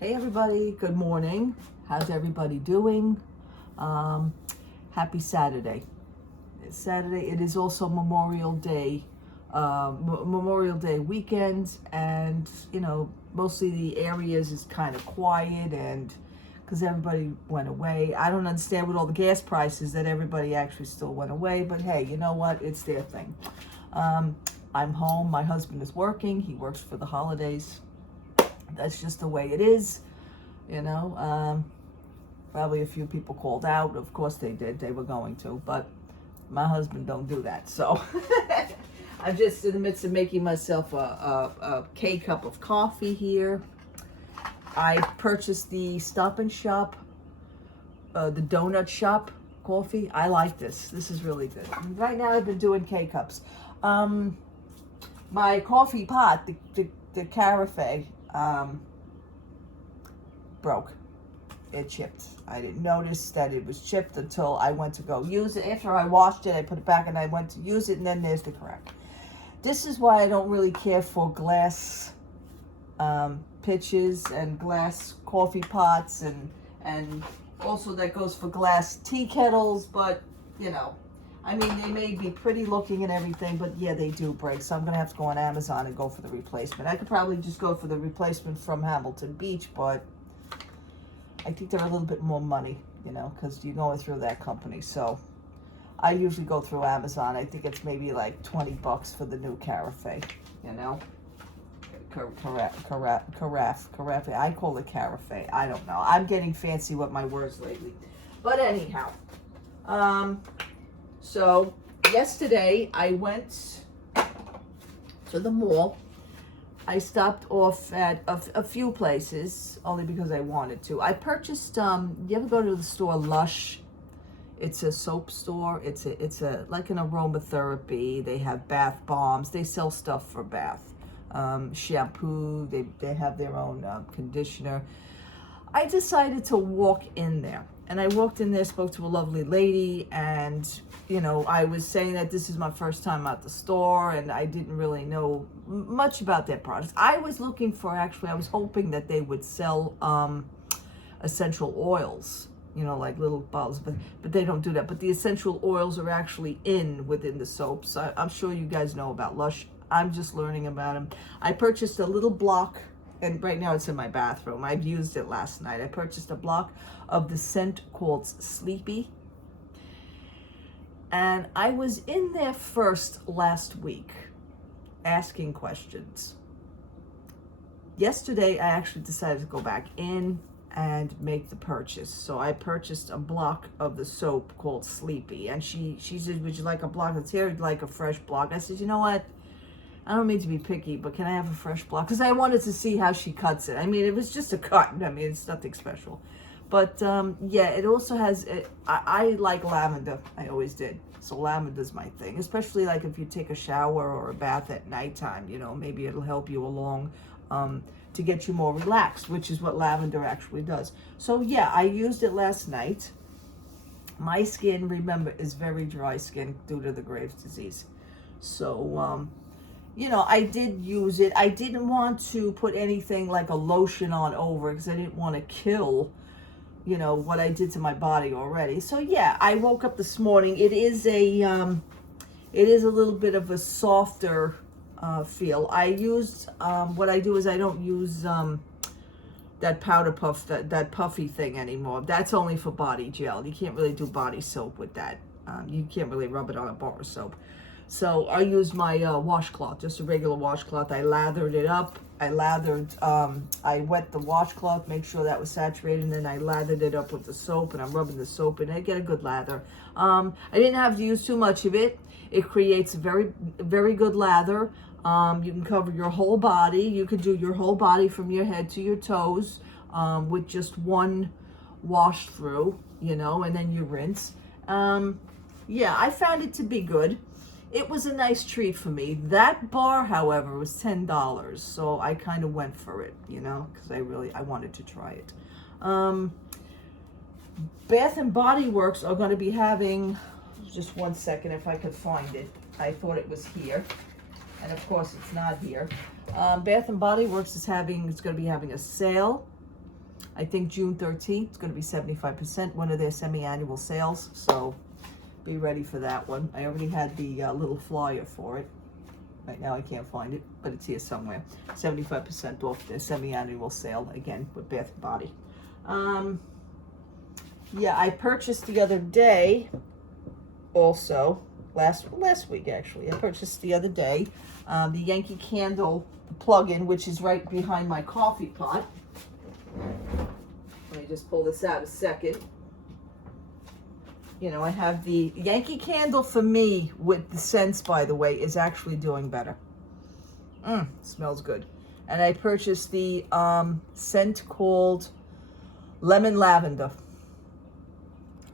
Hey everybody, good morning. How's everybody doing? Happy Saturday. It's Saturday. It is also Memorial Day, Memorial Day weekend, and mostly the areas is kind of quiet, and because everybody went away. I don't understand with all the gas prices that everybody actually still went away, but hey, you know what? It's their thing. I'm home. My husband is working. He works for the holidays. That's just the way it is, Probably a few people called out. Of course they did. They were going to, but my husband don't do that. So I'm just in the midst of making myself a K-cup of coffee here. I purchased the Stop and Shop, the donut shop coffee. I like this. This is really good. Right now I've been doing K-cups. My coffee pot, the carafe, broke. It chipped. I didn't notice that it was chipped until I went to go use it. After I washed it, I put it back and I went to use it, and then there's the crack. This is why I don't really care for glass pitchers and glass coffee pots, and also that goes for glass tea kettles, but they may be pretty looking and everything, but yeah, they do break. So I'm going to have to go on Amazon and go for the replacement. I could probably just go for the replacement from Hamilton Beach, but I think they're a little bit more money, because you're going through that company. So I usually go through Amazon. I think it's maybe like $20 for the new carafe, carafe. I call it carafe. I don't know. I'm getting fancy with my words lately. But anyhow, so yesterday I went to the mall. I stopped off at a few places only because I wanted to. I purchased, you ever go to the store Lush? It's a soap store. It's a like an aromatherapy. They have bath bombs. They sell stuff for bath. Shampoo. They have their own conditioner. I decided to walk in there. And I walked in there, spoke to a lovely lady, and, I was saying that this is my first time at the store, and I didn't really know much about their products. I was hoping that they would sell essential oils, like little bottles, but they don't do that. But the essential oils are actually within the soaps. I'm sure you guys know about Lush. I'm just learning about them. I purchased a little block, and right now it's in my bathroom. I've used it last night. I purchased a block of the scent called Sleepy. And I was in there first last week asking questions. Yesterday, I actually decided to go back in and make the purchase. So I purchased a block of the soap called Sleepy. And she said, would you like a block that's here? Would you like a fresh block? I said, you know what? I don't mean to be picky, but can I have a fresh block? Because I wanted to see how she cuts it. It was just a cut. It's nothing special. But, yeah, it also has, I like lavender. I always did. So lavender's my thing, especially like if you take a shower or a bath at nighttime, maybe it'll help you along to get you more relaxed, which is what lavender actually does. So, yeah, I used it last night. My skin, remember, is very dry skin due to the Graves' disease. So, I did use it. I didn't want to put anything like a lotion on over because I didn't want to kill, what I did to my body already. So yeah, I woke up this morning. It is a little bit of a softer feel. I used, what I do is I don't use that powder puff, that puffy thing anymore. That's only for body gel. You can't really do body soap with that. You can't really rub it on a bar of soap. So I used my washcloth, just a regular washcloth. I lathered it up. I wet the washcloth, make sure that was saturated, and then I lathered it up with the soap, and I'm rubbing the soap in. I get a good lather. I didn't have to use too much of it. It creates a very, very good lather. You can cover your whole body. You could do your whole body from your head to your toes with just one wash through, and then you rinse. Yeah, I found it to be good. It was a nice treat for me. That bar, however, was $10, so I kind of went for it, because I wanted to try it. Bath and Body Works are going to be having, just one second if I could find it. I thought it was here, and of course it's not here. Bath and Body Works is going to be having a sale I think June 13th, it's going to be 75%, one of their semi-annual sales. So be ready for that one. I already had the little flyer for it. Right now I can't find it, but it's here somewhere. 75% off their semi-annual sale, again, with Bath & Body. Yeah, I purchased the other day, also, last week actually, I purchased the other day, the Yankee Candle plug-in, which is right behind my coffee pot. Let me just pull this out a second. You know, I have the Yankee Candle for me with the scents, by the way, is actually doing better. Smells good. And I purchased the scent called Lemon Lavender.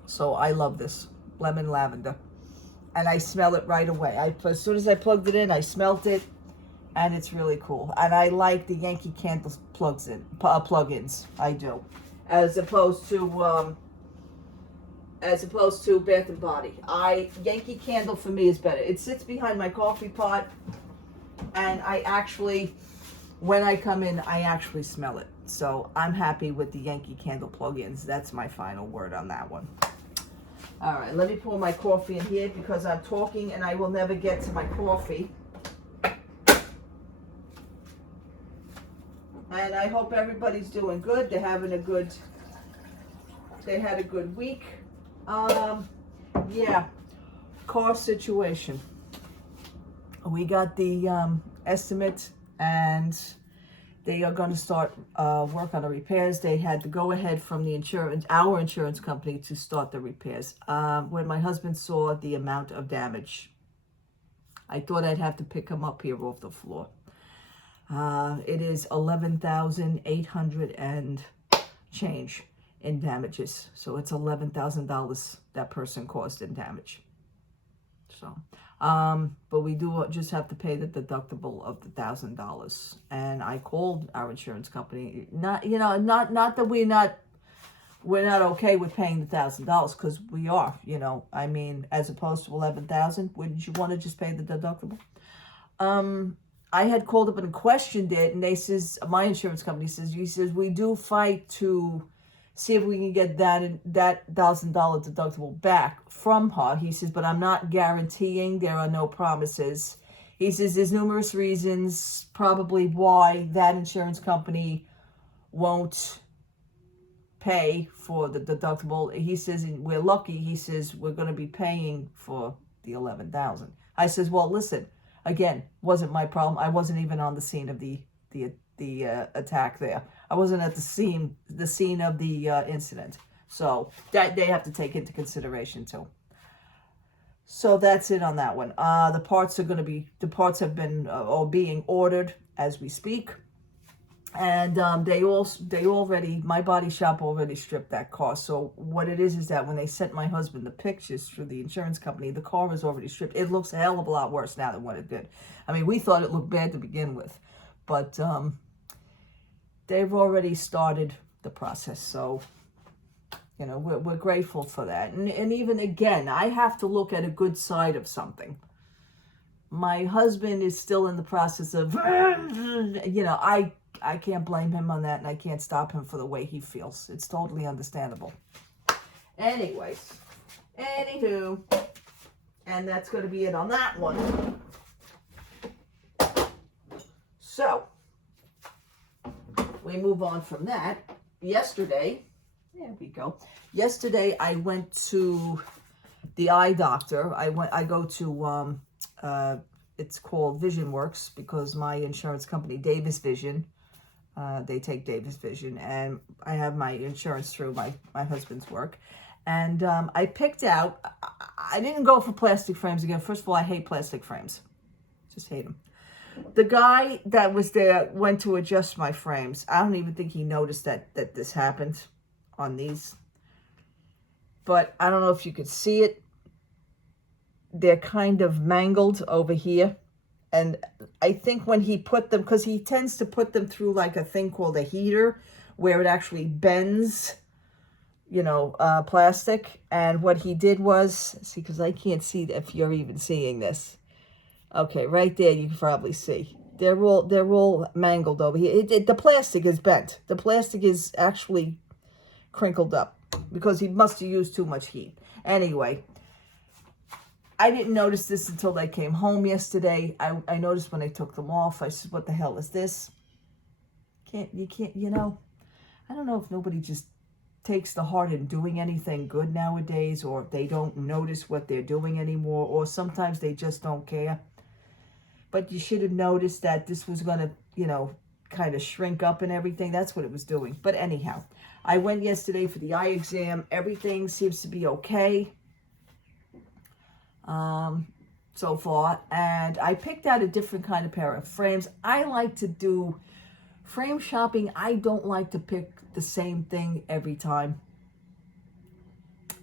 So I love this, Lemon Lavender. And I smell it right away. As soon as I plugged it in, I smelt it. And it's really cool. And I like the Yankee Candle plug-ins. I do. As opposed to Bath & Body. Yankee Candle for me is better. It sits behind my coffee pot, and I actually, when I come in, I actually smell it. So I'm happy with the Yankee Candle plug-ins. That's my final word on that one. All right, let me pour my coffee in here because I'm talking and I will never get to my coffee. And I hope everybody's doing good. They had a good week. Yeah, car situation. We got the estimate, and they are going to start work on the repairs. They had to go ahead from our insurance company to start the repairs. When my husband saw the amount of damage, I thought I'd have to pick him up here off the floor. It is $11,800 and change in damages. So it's $11,000 that person caused in damage. So, but we do just have to pay the deductible of the $1,000. And I called our insurance company. Not that we're not okay with paying the $1,000, because we are. I mean, as opposed to $11,000, wouldn't you want to just pay the deductible? I had called up and questioned it, and my insurance company says, we do fight to see if we can get that $1,000 deductible back from her. He says, but I'm not guaranteeing. There are no promises. He says there's numerous reasons probably why that insurance company won't pay for the deductible. He says, we're lucky. He says, we're going to be paying for the $11,000. I says, well, listen, again, wasn't my problem. I wasn't even on the scene of the attack there. I wasn't at the scene of the incident. So that they have to take into consideration too. So that's it on that one. The parts have been being ordered as we speak. And my body shop already stripped that car. So what it is that when they sent my husband the pictures through the insurance company, the car was already stripped. It looks a hell of a lot worse now than what it did. I mean, we thought it looked bad to begin with, but they've already started the process. So, we're grateful for that. And even again, I have to look at a good side of something. My husband is still in the process of, I can't blame him on that, and I can't stop him for the way he feels. It's totally understandable. Anyways, anywho, and that's going to be it on that one. So, we move on from that. Yesterday, Yesterday, I went to the eye doctor. I go to, it's called Vision Works, because my insurance company, Davis Vision, they take Davis Vision, and I have my insurance through my husband's work. And I picked out, I didn't go for plastic frames again. First of all, I hate plastic frames. Just hate them. The guy that was there went to adjust my frames. I don't even think he noticed that this happened on these. But I don't know if you could see it. They're kind of mangled over here. And I think when he put them, because he tends to put them through like a thing called a heater, where it actually bends, plastic. And what he did was, see, because I can't see if you're even seeing this. Okay, right there, you can probably see. they're all mangled over here. The plastic is bent. The plastic is actually crinkled up because he must have used too much heat. Anyway, I didn't notice this until I came home yesterday. I noticed when I took them off. I said, what the hell is this? You can't, I don't know if nobody just takes the heart in doing anything good nowadays, or they don't notice what they're doing anymore, or sometimes they just don't care. But you should have noticed that this was going to, kind of shrink up and everything. That's what it was doing. But anyhow, I went yesterday for the eye exam. Everything seems to be okay so far. And I picked out a different kind of pair of frames. I like to do frame shopping. I don't like to pick the same thing every time.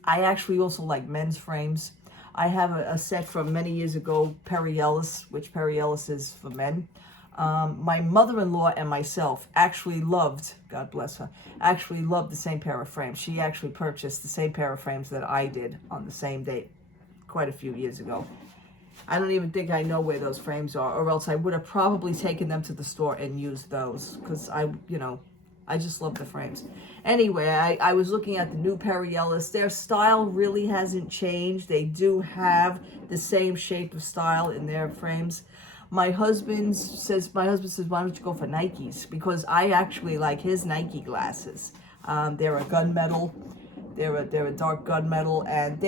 I actually also like men's frames. I have a set from many years ago, Perry Ellis, which Perry Ellis is for men. My mother-in-law and myself actually loved, God bless her, actually loved the same pair of frames. She actually purchased the same pair of frames that I did on the same date quite a few years ago. I don't even think I know where those frames are, or else I would have probably taken them to the store and used those, because I just love the frames. Anyway, I was looking at the new Perry Ellis. Their style really hasn't changed. They do have the same shape of style in their frames. My husband says, why don't you go for Nikes? Because I actually like his Nike glasses. They're a gunmetal. They're a dark gunmetal, and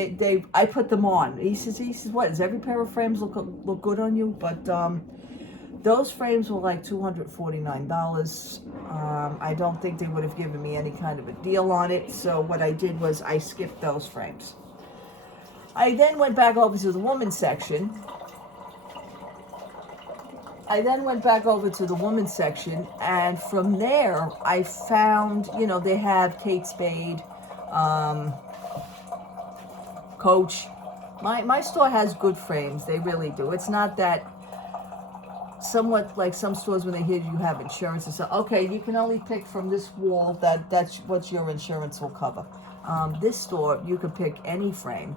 I put them on. He says, what, does every pair of frames look good on you? But those frames were like $249. I don't think they would have given me any kind of a deal on it. So what I did was I skipped those frames. I then went back over to the women's section. And from there I found, they have Kate Spade, Coach. My store has good frames. They really do. It's not that somewhat like some stores when they hear you have insurance and say, okay, you can only pick from this wall, that's what your insurance will cover. This store, you can pick any frame.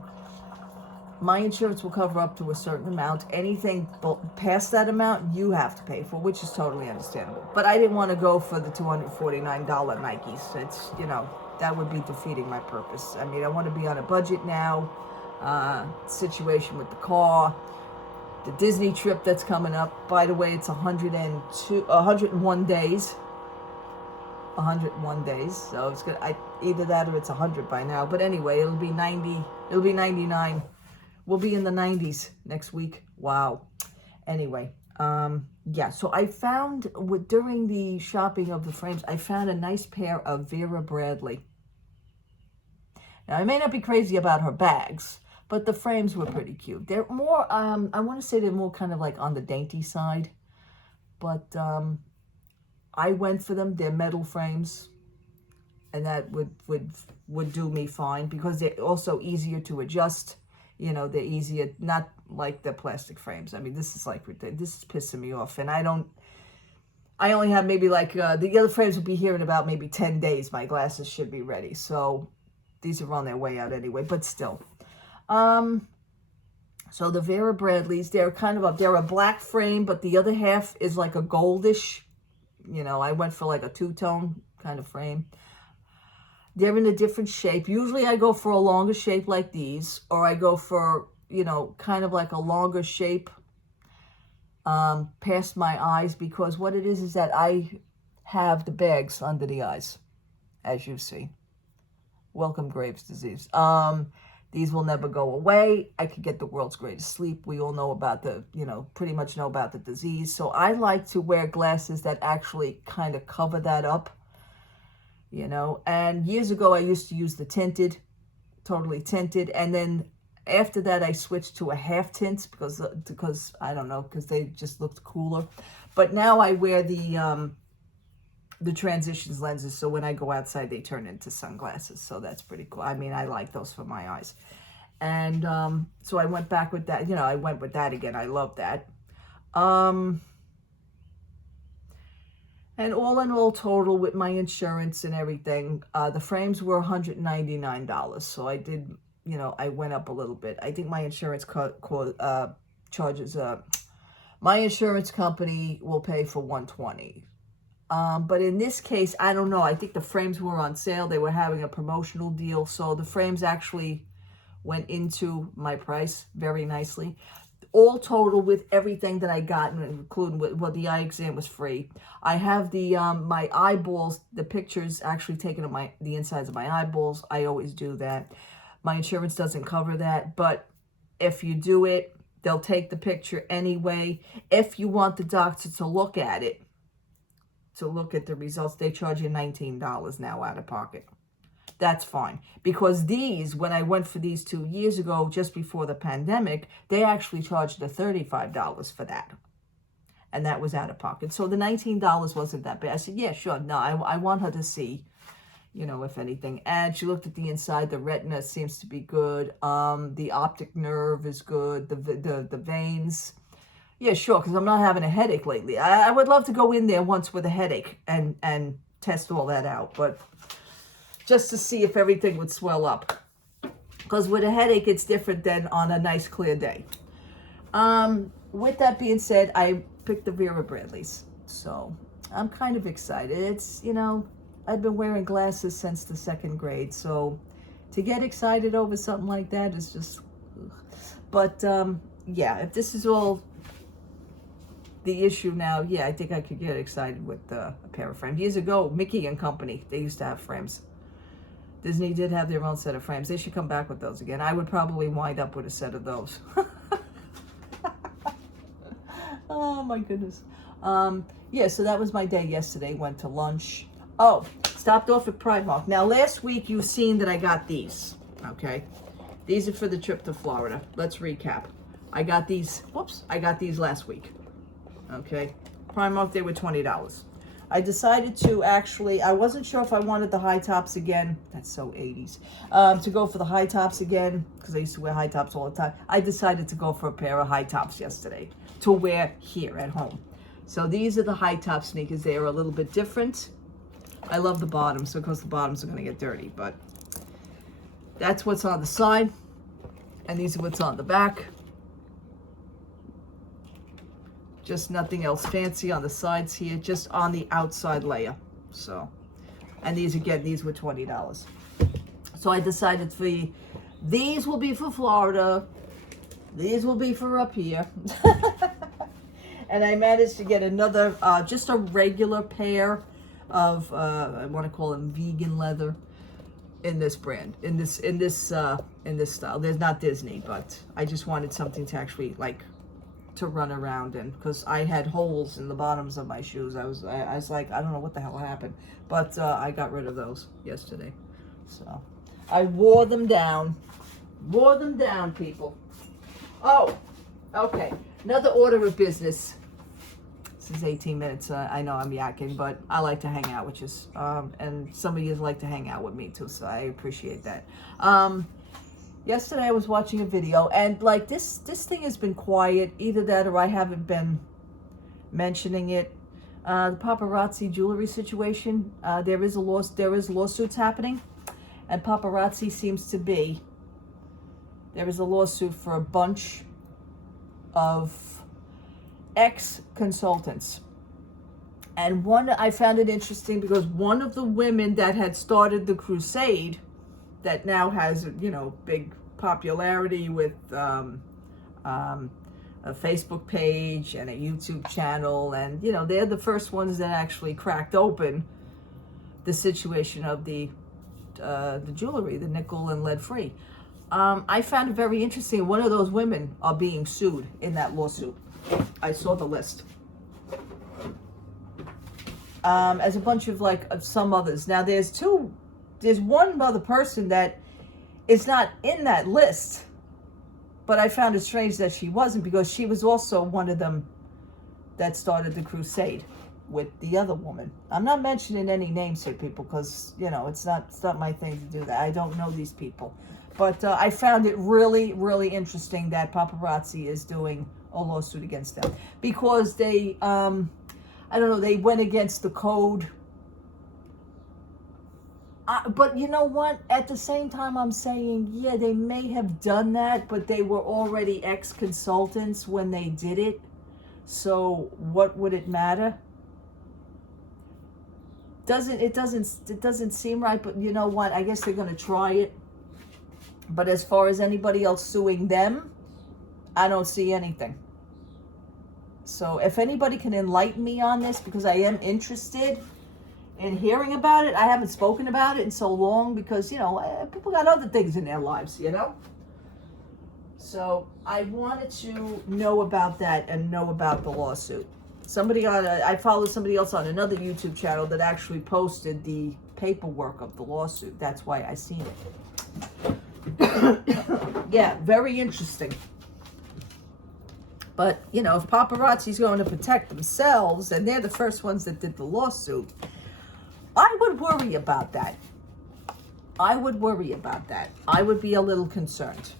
My insurance will cover up to a certain amount. Anything past that amount, you have to pay for, which is totally understandable. But I didn't want to go for the $249 Nikes. It's, that would be defeating my purpose. I mean, I want to be on a budget now. Situation with the car, the Disney trip that's coming up. By the way, it's 101 days. 101 days. So it's good. Either that or it's 100 by now. But anyway, it'll be 90. It'll be 99. We'll be in the 90s next week. Wow. Anyway, yeah. So I found during the shopping of the frames, I found a nice pair of Vera Bradley. Now I may not be crazy about her bags, but the frames were pretty cute. They're more, I want to say they're more kind of like on the dainty side, but I went for them. They're metal frames, and that would do me fine because they're also easier to adjust. They're easier, not like the plastic frames. I mean, this is pissing me off, and I only have maybe like, the other frames will be here in about maybe 10 days. My glasses should be ready, so these are on their way out anyway, but still. So the Vera Bradleys, they're a black frame, but the other half is like a goldish, I went for like a two-tone kind of frame. They're in a different shape. Usually I go for a longer shape like these, or I go for, kind of like a longer shape past my eyes, because what it is that I have the bags under the eyes, as you see. Welcome Graves' disease. These will never go away. I could get the world's greatest sleep. We all know about pretty much know about the disease. So I like to wear glasses that actually kind of cover that up. And years ago I used to use the tinted, totally tinted, and then after that I switched to a half tint because I don't know, because they just looked cooler. But now I wear the transitions lenses, so when I go outside they turn into sunglasses, so that's pretty cool. I mean, I like those for my eyes. And so I went back with that. I went with that again. I love that. And all in all, total with my insurance and everything, the frames were $199. So I did, I went up a little bit. I think my insurance charges My insurance company will pay for 120. But in this case, I don't know. I think the frames were on sale. They were having a promotional deal. So the frames actually went into my price very nicely. All total with everything that I got, including the eye exam was free. I have the my eyeballs, the pictures actually taken of the insides of my eyeballs. I always do that. My insurance doesn't cover that, but if you do it, they'll take the picture anyway. If you want the doctor to look at it, to look at the results, they charge you $19 now out of pocket. That's fine. Because these, when I went for these 2 years ago, just before the pandemic, they actually charged the $35 for that. And that was out of pocket. So the $19 wasn't that bad. I said, yeah, sure. No, I want her to see, if anything. And she looked at the inside. The retina seems to be good. The optic nerve is good. The veins. Yeah, sure, because I'm not having a headache lately. I would love to go in there once with a headache and test all that out. But just to see if everything would swell up. Because with a headache, it's different than on a nice clear day. With that being said, I picked the Vera Bradleys. So I'm kind of excited. It's, I've been wearing glasses since the 2nd grade. So to get excited over something like that is just... Ugh. But yeah, if this is all the issue now, yeah, I think I could get excited with a pair of frames. Years ago, Mickey and Company, they used to have frames. Disney did have their own set of frames. They should come back with those again. I would probably wind up with a set of those. Oh my goodness. Yeah, so that was my day yesterday. Went to lunch. Oh, stopped off at Primark. Now, last week you've seen that I got these. Okay. These are for the trip to Florida. Let's recap. I got these. Whoops. I got these last week. Okay. Primark, they were $20. I decided to I wasn't sure if I wanted the high tops again. That's so 80s. To go for the high tops again, because I used to wear high tops all the time. I decided to go for a pair of high tops yesterday to wear here at home. So these are the high top sneakers. They are a little bit different. I love the bottoms, because the bottoms are going to get dirty. But that's what's on the side. And these are what's on the back. Just nothing else fancy on the sides here, just on the outside layer. So, and these again, these were $20. So I decided these will be for Florida. These will be for up here. And I managed to get another, just a regular pair of, I want to call them vegan leather in this brand, in this style. There's not Disney, but I just wanted something to actually to run around in, because I had holes in the bottoms of my shoes. I was like, I don't know what the hell happened, but I got rid of those yesterday. So I wore them down, people. Oh, okay. Another order of business. This is 18 minutes. I know I'm yakking, but I like to hang out with you, and some of you like to hang out with me too, so I appreciate that. Yesterday I was watching a video, and this thing has been quiet. Either that or I haven't been mentioning it. The Paparazzi Jewelry situation. There is lawsuits happening, and Paparazzi seems to be. There is a lawsuit for a bunch of ex-consultants. And I found it interesting because one of the women that had started the crusade, that now has, big popularity with a Facebook page and a YouTube channel. And, they're the first ones that actually cracked open the situation of the jewelry, the nickel and lead free. I found it very interesting. One of those women are being sued in that lawsuit. I saw the list. As a bunch of some others. Now there's one other person that is not in that list, but I found it strange that she wasn't, because she was also one of them that started the crusade with the other woman. I'm not mentioning any names here, people, because it's not my thing to do that. I don't know these people, but I found it really, really interesting that Paparazzi is doing a lawsuit against them, because they I don't know, they went against the code. But you know what? At the same time, I'm saying, yeah, they may have done that, but they were already ex-consultants when they did it. So what would it matter? It doesn't seem right, but you know what? I guess they're going to try it. But as far as anybody else suing them, I don't see anything. So if anybody can enlighten me on this, because I am interested in hearing about it. I haven't spoken about it in so long because, you know, people got other things in their lives, you know? So I wanted to know about that and know about the lawsuit. I followed somebody else on another YouTube channel that actually posted the paperwork of the lawsuit. That's why I seen it. Yeah, very interesting. But, you know, if paparazzi's going to protect themselves and they're the first ones that did the lawsuit, I would worry about that. I would worry about that. I would be a little concerned.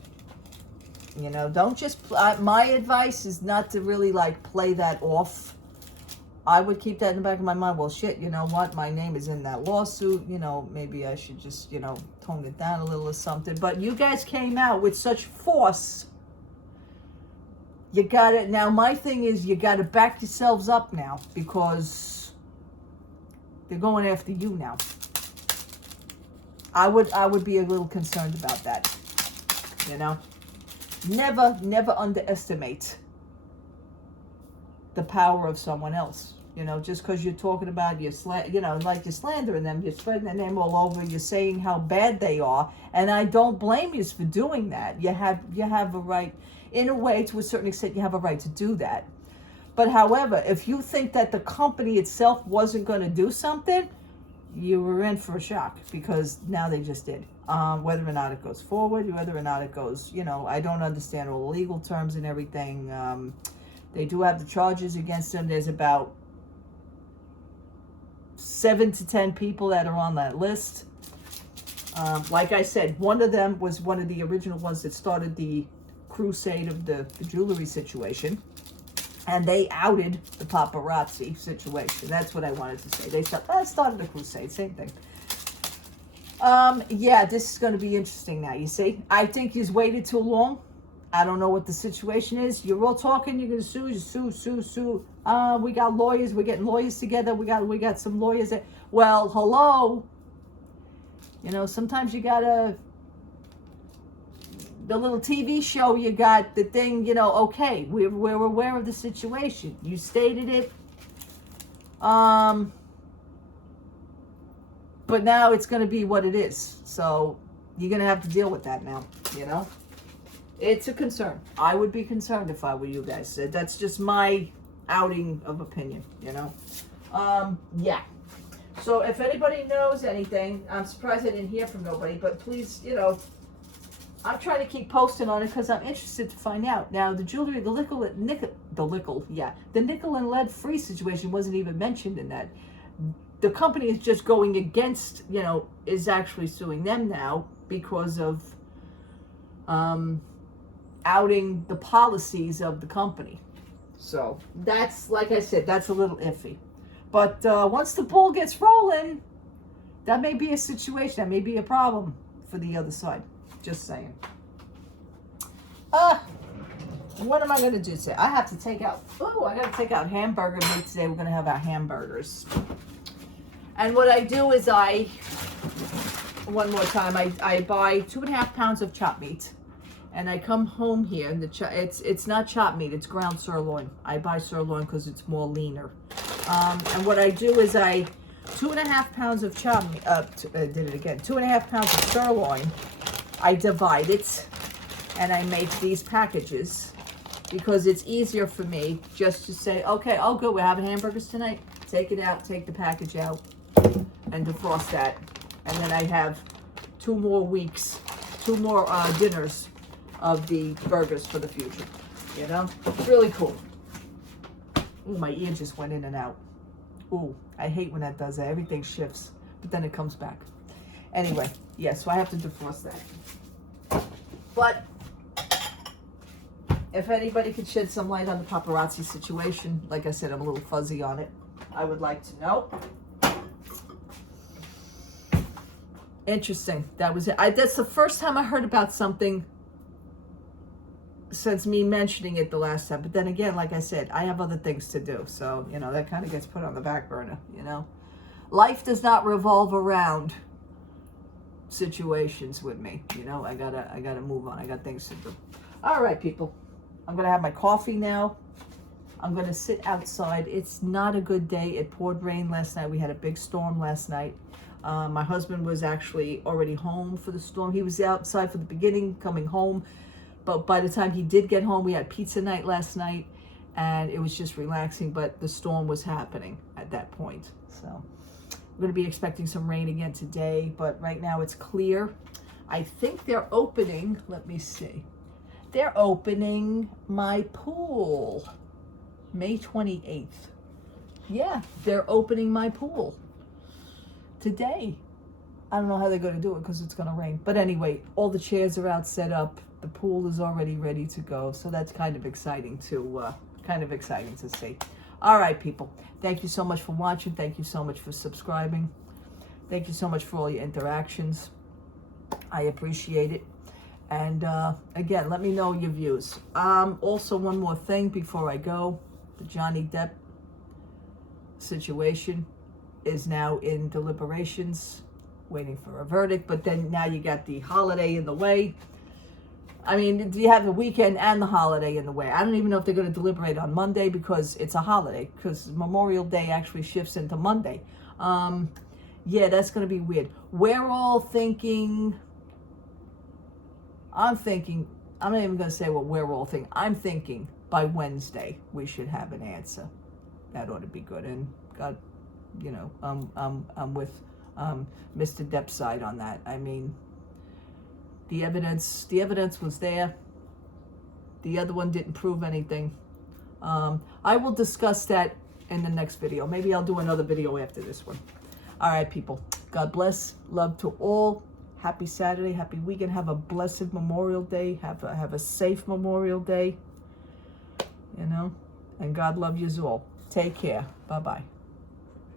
You know, don't just, my advice is not to really like play that off. I would keep that in the back of my mind. Well, shit, you know what? My name is in that lawsuit. You know, maybe I should just, you know, tone it down a little or something. But you guys came out with such force. You got it. Now, my thing is you got to back yourselves up now because they're going after you now. I would be a little concerned about that. You know, never underestimate the power of someone else. You know, just because you're talking about you're slandering them, you're spreading their name all over, you're saying how bad they are, and I don't blame you for doing that. You have a right, in a way, to a certain extent, you have a right to do that. But however, if you think that the company itself wasn't going to do something, you were in for a shock because now they just did. Whether or not it goes forward, whether or not it goes, you know, I don't understand all the legal terms and everything. They do have the charges against them. There's about 7 to 10 people that are on that list. Like I said, one of them was one of the original ones that started the crusade of the jewelry situation. And they outed the paparazzi situation. That's what I wanted to say. They started the crusade, same thing. Yeah, this is going to be interesting now, you see. I think he's waited too long. I don't know what the situation is. You're all talking, you're going to sue. We got lawyers, we're getting lawyers together. We got some lawyers that, well, hello. You know, sometimes you got to, the little TV show you got, the thing, you know, okay, we're aware of the situation. You stated it. But now it's going to be what it is. So you're going to have to deal with that now, you know. It's a concern. I would be concerned if I were you guys. That's just my outing of opinion, you know. Yeah. So if anybody knows anything, I'm surprised I didn't hear from nobody, but please, you know, I'm trying to keep posting on it because I'm interested to find out. Now, the jewelry, the nickel and lead free situation wasn't even mentioned in that. The company is just going against, you know, is actually suing them now because of outing the policies of the company. So that's, like I said, that's a little iffy. But once the ball gets rolling, that may be a situation, that may be a problem for the other side. Just saying. What am I going to do today? I have to take out, I got to take out hamburger meat today. We're going to have our hamburgers. And what I do is one more time, I buy 2.5 pounds of chopped meat. And I come home here, and it's not chopped meat, it's ground sirloin. I buy sirloin because it's more leaner. And what I do is 2.5 pounds of chopped meat, 2.5 pounds of sirloin, I divide it, and I make these packages because it's easier for me just to say, okay, oh good, we're having hamburgers tonight. Take it out, take the package out, and defrost that. And then I have 2 more dinners of the burgers for the future. You know, it's really cool. Ooh, my ear just went in and out. Ooh, I hate when that does that. Everything shifts, but then it comes back. Anyway, yeah, so I have to defrost that. But if anybody could shed some light on the paparazzi situation, like I said, I'm a little fuzzy on it. I would like to know. Interesting. That was it. That's the first time I heard about something since me mentioning it the last time. But then again, like I said, I have other things to do. So, you know, that kind of gets put on the back burner, you know. Life does not revolve around situations with me. You know, I gotta move on. I got things to do. All right, people. I'm going to have my coffee now. I'm going to sit outside. It's not a good day. It poured rain last night. We had a big storm last night. My husband was actually already home for the storm. He was outside for the beginning, coming home. But by the time he did get home, we had pizza night last night. And it was just relaxing. But the storm was happening at that point. So we're going to be expecting some rain again today. But right now it's clear. I think they're opening. Let me see. They're opening my pool May 28th. Yeah, they're opening my pool today. I don't know how they're going to do it because it's going to rain. But anyway, all the chairs are out set up. The pool is already ready to go. So that's kind of exciting to see. All right, people. Thank you so much for watching. Thank you so much for subscribing. Thank you so much for all your interactions. I appreciate it. And again, let me know your views. Also, one more thing before I go. The Johnny Depp situation is now in deliberations, waiting for a verdict. But then now you got the holiday in the way. I mean, you have the weekend and the holiday in the way. I don't even know if they're going to deliberate on Monday because it's a holiday. Because Memorial Day actually shifts into Monday. Yeah, that's going to be weird. We're all thinking... I'm not even going to say what we're all thinking. I'm thinking by Wednesday we should have an answer. That ought to be good. And God, you know, I'm with Mr. Depp's side on that. I mean, the evidence was there. The other one didn't prove anything. I will discuss that in the next video. Maybe I'll do another video after this one. All right, people. God bless. Love to all. Happy Saturday, happy weekend. Have a blessed Memorial Day. Have a safe Memorial Day. You know, and God love yous all. Take care. Bye-bye.